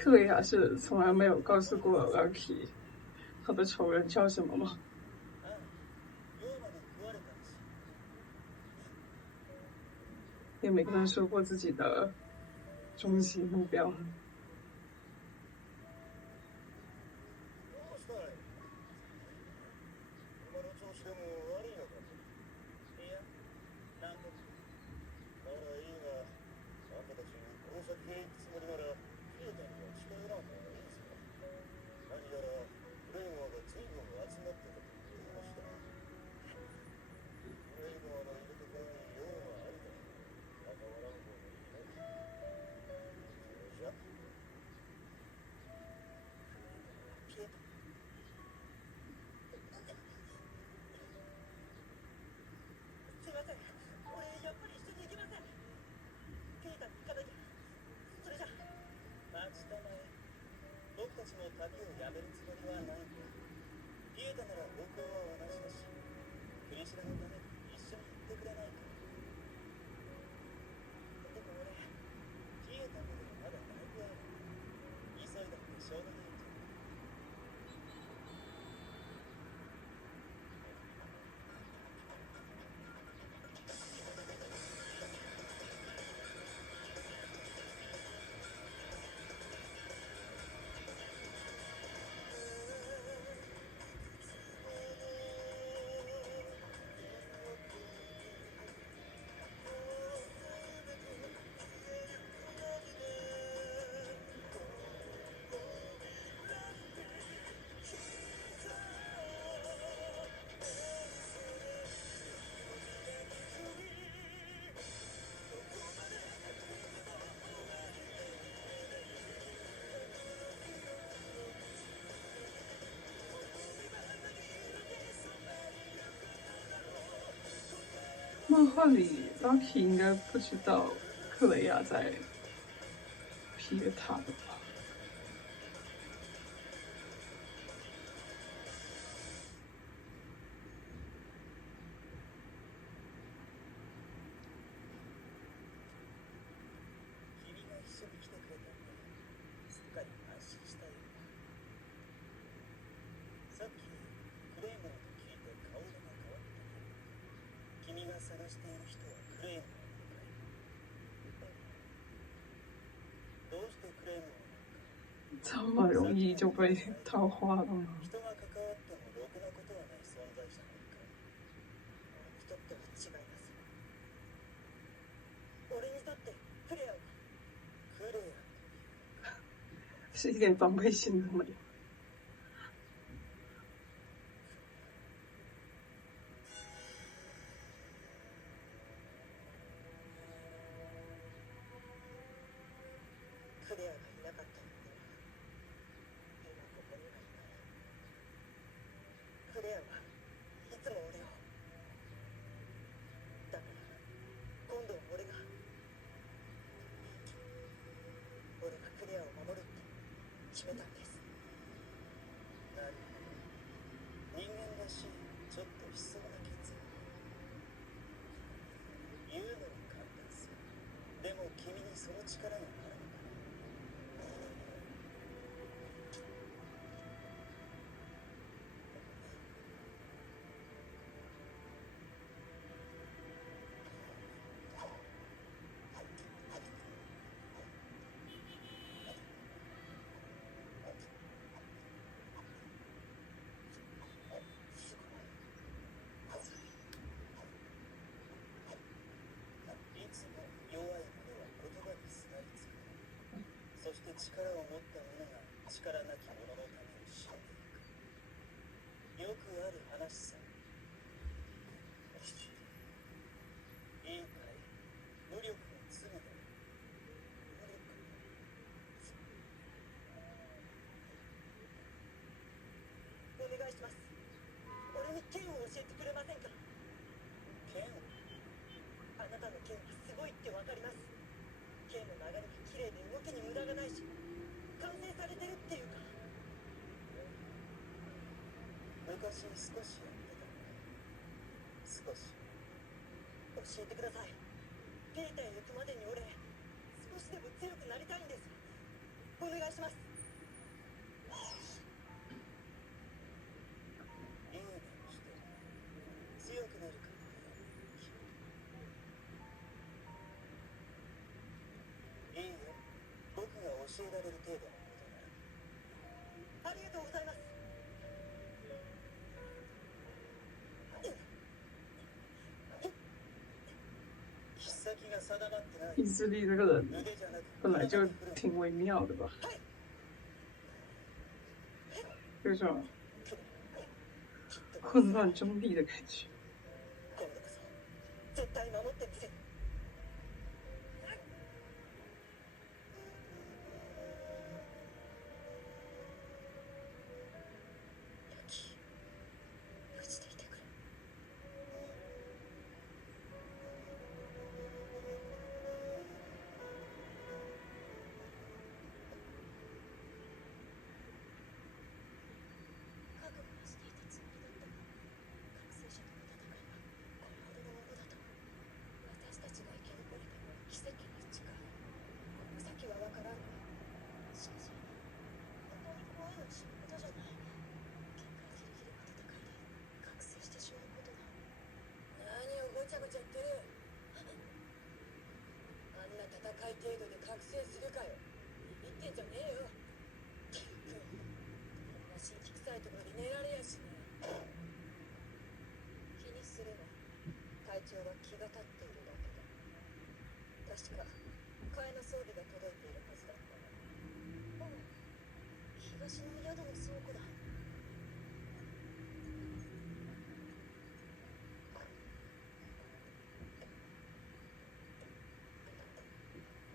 克雷亚是从来没有告诉过 Lucky 他的仇人叫什么吗？也没跟他说过自己的终极目标。漫画里 Lucky 应该不知道克雷亚在撇他的吧？这么容易就被套话了吗？是一点防备心都没有。力を持った者が力なき者のために死んでいく。よくある話さ。いいかい、無力の罪だ。無力。お願いします。俺に剣を教えてくれませんか。剣？あなたの剣はすごいってわかります。剣の流れが綺麗で動きに無駄がないし、完成されてるっていうか。昔少しやってた。少し。教えてください。ピーターへ行くまでに俺、少しでも強くなりたいんです。お願いします。いいね、強くなるか。いいえ、僕が教えられる程度のことなら。ありがとうございます。切先が定まってない。意志力这个人腕じゃなく本来就挺微妙的吧？有种混乱中立的感觉。今度こそ絶対守ってみせる。ユキ、無事でいてくれ。覚悟はしていたつもりだったが、覚醒者との戦いはこれほどのものだとは。私たちが生き残れたのは奇跡に近い。先はわからんが、しかし本当に怖いの死ぬことじゃない。限界ギリギリの戦いで覚醒してしまうことだ。何をごちゃごちゃ言ってる。あんな戦い程度で覚醒するかよ。ビビってんじゃねえよ。こんな神気臭いところで寝られやしねえ。気にするな。隊長は気が立っているだけだ。確か替えの装備が届いているはずだったが。おう、東の宿の倉庫だ。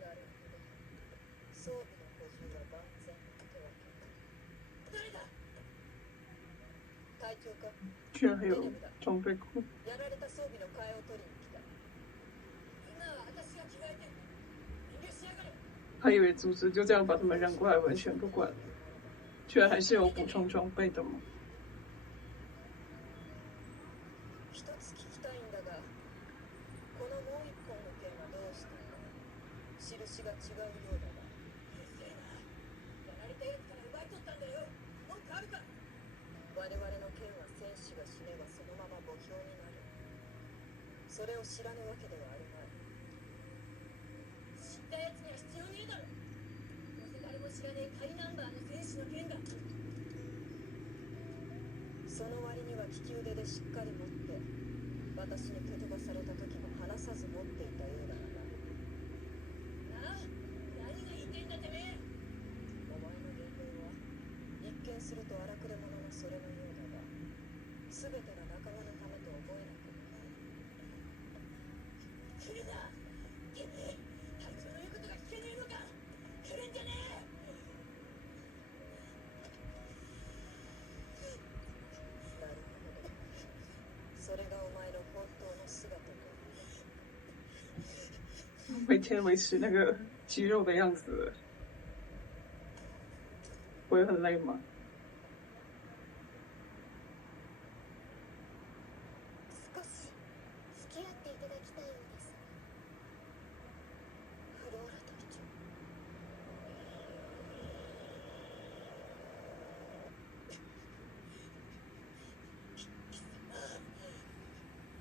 なるほど。装備の補充は万全ってわけだ。誰だ。隊長か。居然还有装备库。やられた装備の替えを取りに来た。今は私が着替えてる。遠慮しやがれ。他以为组织就这样把他们扔过来，完全不管，居然还是有补充装备的吗？一つ聞きたいんだが、このもう一本の剣はどうしたの？印が違うようだが。うるせえな。やられたやつから奪い取ったんだよ。文句あるか？我々の剣は戦士が死ねばそのまま墓標になる。それを知らぬわけではあるまい。知ったやつには必要ねえだろ。どうせ誰も知らねえ仮ナンバーの戦士の剣だ。その割には利き腕でしっかり持って、私に蹴飛ばされた時も離さず持っていたようだがな。ああ、何が言いてんだてめえ。お前の言動は一見すると荒くれ者のそれのようだが、全てが仲間のためと思えなくもない。来るな、てめえ。隊長の言うことが聞けねえのか。来るんじゃねえ。なるほど。それがお前の本当の姿と。每天维持那个肌肉的样子，不会很累吗？少し付き合っていただきたいのです。フローラ隊長。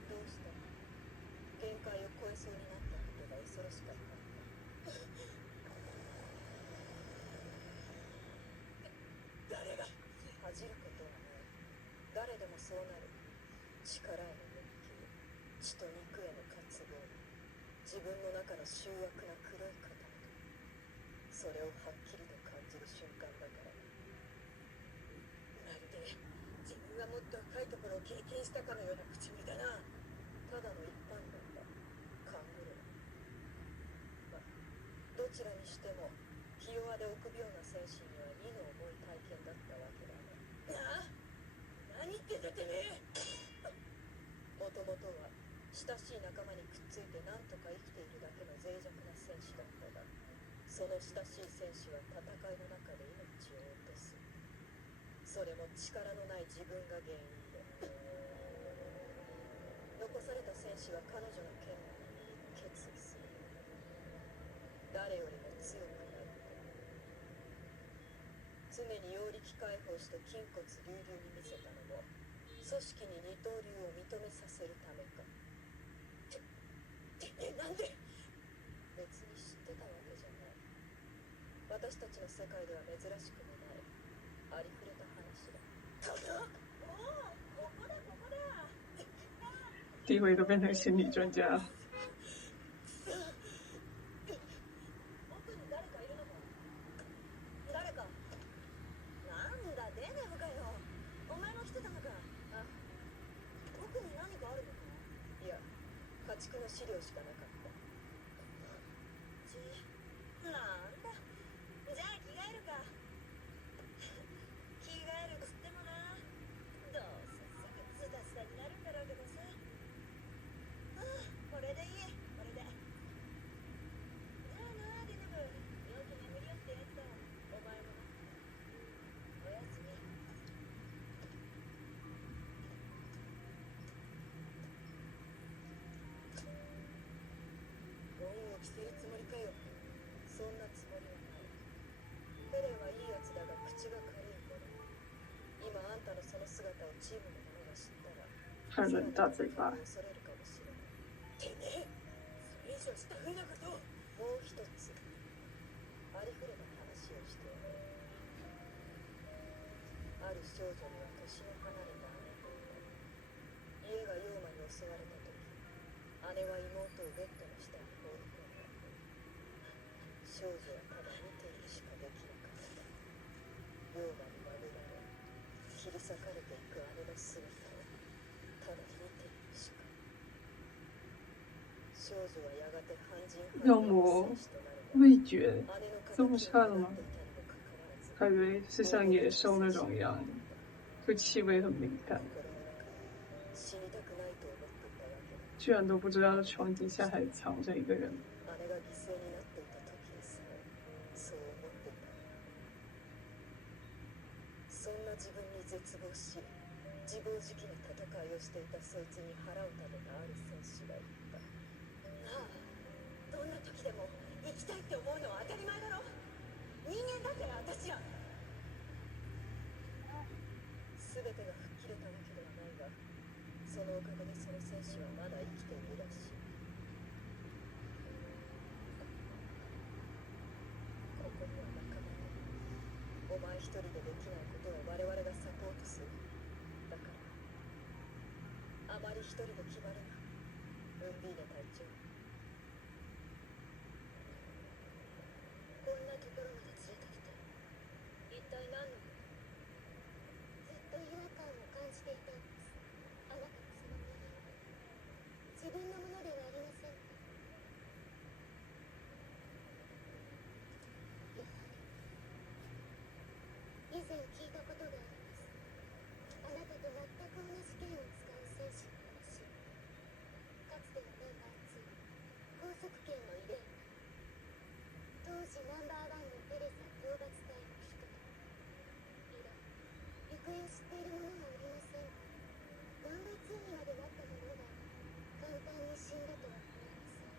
どうした？限界を超えそうになったことが恐ろしかった。誰が？恥じることはない。誰でもそうなる。力への欲求、血と肉への渇望、自分の中の醜悪な黒い塊。それをはっきりと感じる瞬間だからね。まるで自分がもっと深いところを経験したかのような口ぶりだな。ただの一般論だ。勘ぐるな。まあ、どちらにしてもひ弱で臆病な戦士には荷の重い体験だったわけだね。なあ、何言ってんだてめえ。もともとは親しい仲間にくっついて何とか生きているだけの脆弱な戦士だったが、その親しい戦士は戦いの中で命を落とす。それも力のない自分が原因で。残された戦士は彼女の剣を握り決意する。誰よりも強くなると。に揚力解放して筋骨隆々に見せたのも組織に二刀流を認めさせるためか。なんで？別に知ってたわけじゃない。私たちの世界では珍しくもないありふれた話だ。おお、ここだここだ。地位都变成心理专家了。奥に誰かいるのか？誰か？なんだデネブかよ。お前も来てたのか。あ、奥に何かあるのか？いや、家畜の資料しかなかった。なんだ。じゃあ着替えるか。着替えるっつってもな、どうせすぐズタズタになるんだろうけどさ。これでいい、これで。じゃあな、デネブ、よく眠りよってやつだ。お前もな。おやすみ。恩を着せるつもりかよ。そんなつもりはない。ペレンはいいやつだが口が軽い子だ。今あんたのその姿をチームの者が知ったら看人大嘴巴。恐れるかもしれない。てめえ、それ以上したふうなことを。もう一つありふれた話をしておく。ある少女には年の離れた姉がいた。家が妖魔に襲われた時、姉は妹をベッドの下に放り込んだ。少女はただ見ているしかできなかった。妖魔に殴られ切り裂かれていく姉の姿をただ見ているしか。少女はやがて半人半人の戦士となるが、味觉姉の这么差的吗？敵になっていたにもかかわらず、还以为是像野兽那种一样，对气味很敏感，心の中で死にたくないと思っていたわけだ。居然都不知道床底下还藏着一个人。姉が犠牲になっていた時にさえそう思っていた。そんな自分に絶望し、自暴自棄な戦いをしていたそいつに腹を立てたある戦士が言った。なあ、どんな時でも生きたいって思うのは当たり前だろ。人間だから私ら。全てが吹っ切れたわけではないが、そのおかげでその戦士はまだ生きているらしい。ここには仲間がいる。お前一人でできないことを我々がサポートする。だからあまり一人で決まるな、ウンビーネ隊長。こんなところまで連れてきて一体何のこと？ずっと違和感を感じていたんです。あなたのその身は自分のものではありませんか？やはり以前聞いたことがあります。あなたと全く同じ剣を使う戦士の話。かつてのナンバー2高速剣のイレーナ、当時ナンバー1のテレサ討伐隊の一人。以来行方を知っている者がおりません。ナンバー2にまでなった者が簡単に死んだとは思えません。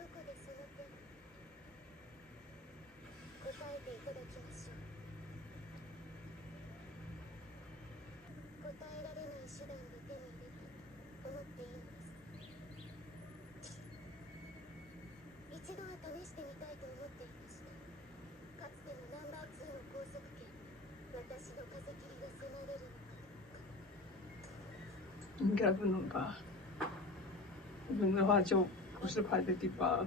どこでその点答えていただきましょう。答えられない手段で手に入れたと思っていいのです。一度は試してみたいと思っていました。かつてのナンバー2の高速剣、私の風切りが迫れるのかどうか。应该不能吧？不能的话就不是排在第8了。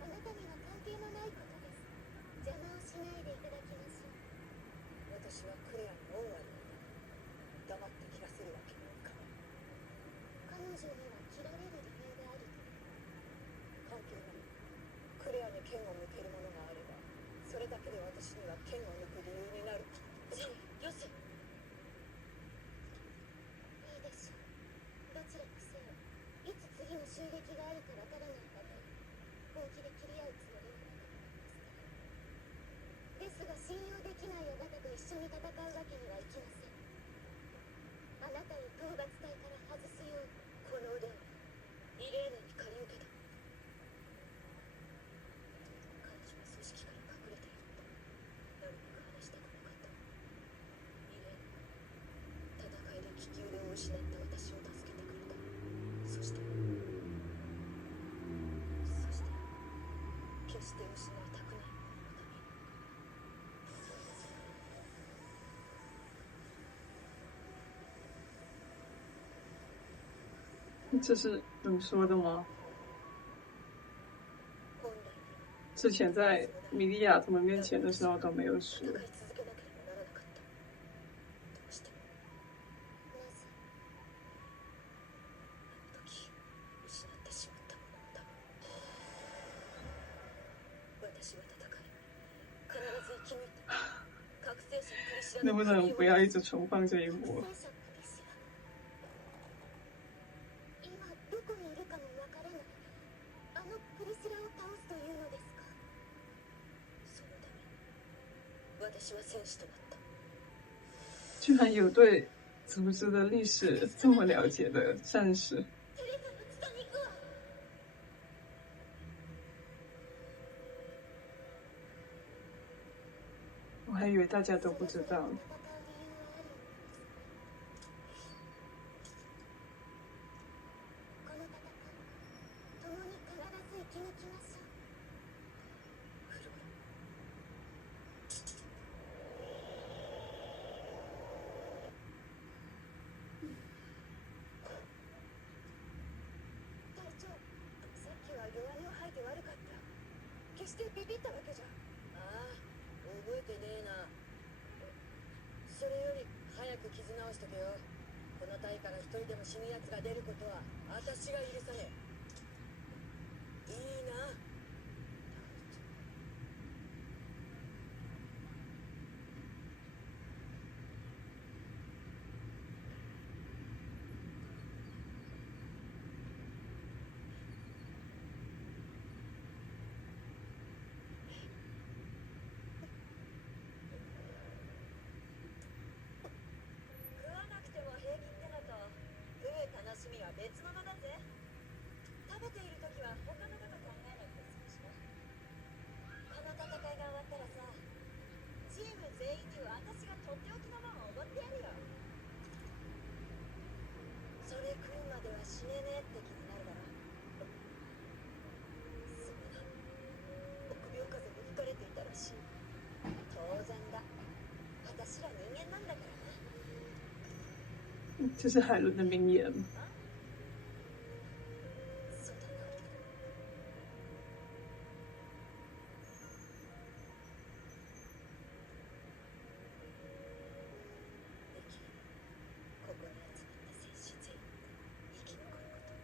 あなたには関係のないことです。邪魔をしないでいただきましょう。私はクレアに恩ありだ。黙って切らせるわけにはいかない。彼女には切られる理由があると。関係ない。クレアに剣を向けるものがあれば、それだけで私には剣を抜く理由になる。よし。いいでしょう。どちらにせよ、いつ次の襲撃があるかわからないだけ。本気で切り合うつもりはなかったのですから。ですが信用できないあなたと一緒に戦うわけにはいきません。あなたを討伐隊から外すようにこの腕をイレーネに借り受けた。失った私を助けてくれた。そして決して失いたくないもののために。这是你说的吗？本来之前在米莉亚他们面前的时候都没有说。戦い続けなければならなかった。どうしても。なぜあの時失ってしまったもののため。私は戦い必ず生き抜いた。覚醒者プリシラ能不能不要一直覚重放这一幕？醒者プリシラ。今どこにいるかもわからない。あのプリシラを倒すというのですか？そのために私は戦士となった。居然有对组织的历史这么了解的战士。テレフの地下に行くわ。我还以为大家都不知道。戦う理由はある。この戦い共に必ず生き抜きましょう。隊長、さっきは弱音を吐いて悪かった。決してビビったわけじゃ。ああ、覚えてねえな。それより早く傷直しとけよ。この隊から一人でも死ぬ奴が出ることは私が許さねえ。いいな。食わなくても平気ってのと食う楽しみは別物だぜ。食べている時は他のこと考えなくて済むしな。この戦いが終わったらさ、チーム全員に私がとっておきのもんおごってやるよ。それ食うまでは死ねねえって気になるだろ。そうだ、臆病風に吹かれていたらしい。当然だ、私ら人間なんだからな。这是海伦的名言。そうだな。できる。ここに集まった戦士全員で生き残ること。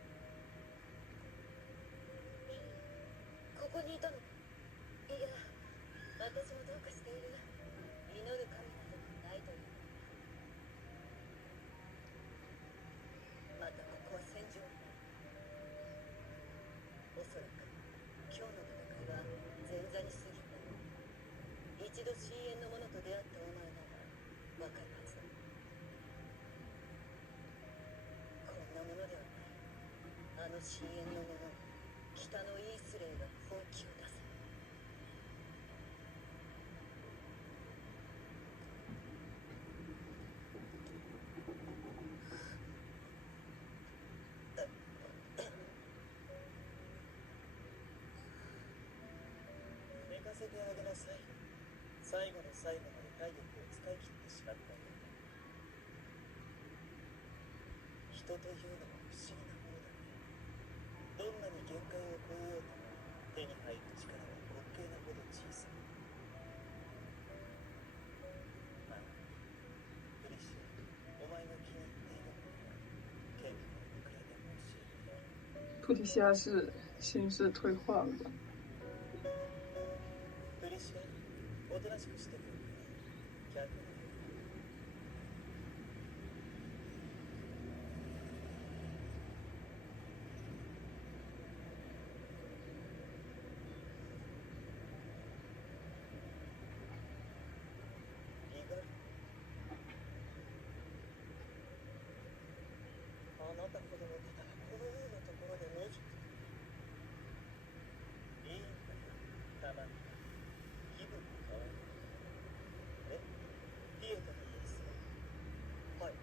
ここにいたの？いや、私もどうかしている。祈る神などないという。またここは戦場になる。おそらく今日の戦いは前座に過ぎない。一度深淵の者と出会ったお前ならわかるはずだ。こんなものではない。あの深淵の者、北のイースレイが本気を出す。寝かせてあげなさい。最後の最後まで体力を使い切ってしまったんだ。人というのは不思議なものだね。どんなに限界を超えようとも手に入る力は滑稽なほど小さい。まあ、プリシア、お前が気に入っているのなら剣がいくらでも教えてやる。普利西亚是心智退化了吧？プリシア、おとなしくしてくれ。客だ。リガル。あなたほどの方がこのようなところで野宿。いいんだよ、たまには。気分が変わる。え、ピエトの家ですね。はい。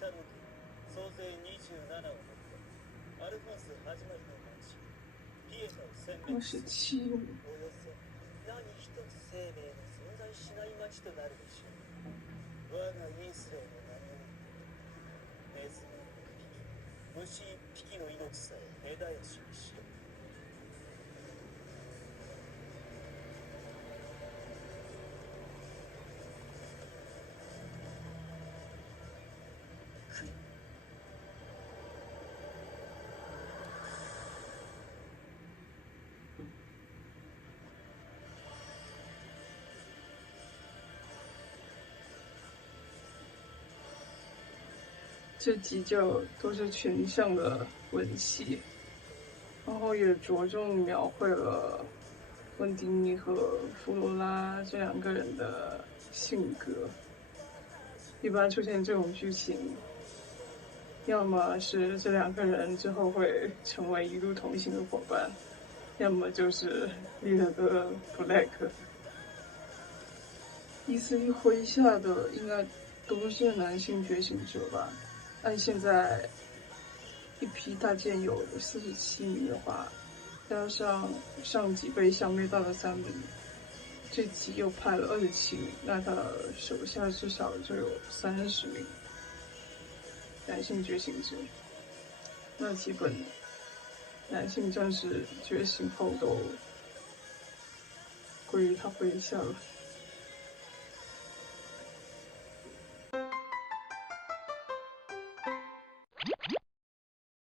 下の軍総勢27をもってアルフォンス始まりの町ピエタを殲滅する27名。およそ何一つ生命の存在しない町となるでしょう。我がインスレイの名においてネズミ1匹虫1匹の命さえ根絶やしにしろ。这集就都是群像的文戏，然后也着重描绘了温迪尼和弗罗拉这两个人的性格。一般出现这种剧情，要么是这两个人之后会成为一路同行的伙伴，要么就是利勒哥布莱克。E3麾下的应该都是男性觉醒者吧？按现在一批大舰有47名的话，加上上集被消灭到了3名，这集又派了27名，那他手下至少就有30名男性觉醒者。那基本男性战士觉醒后都归于他麾下了。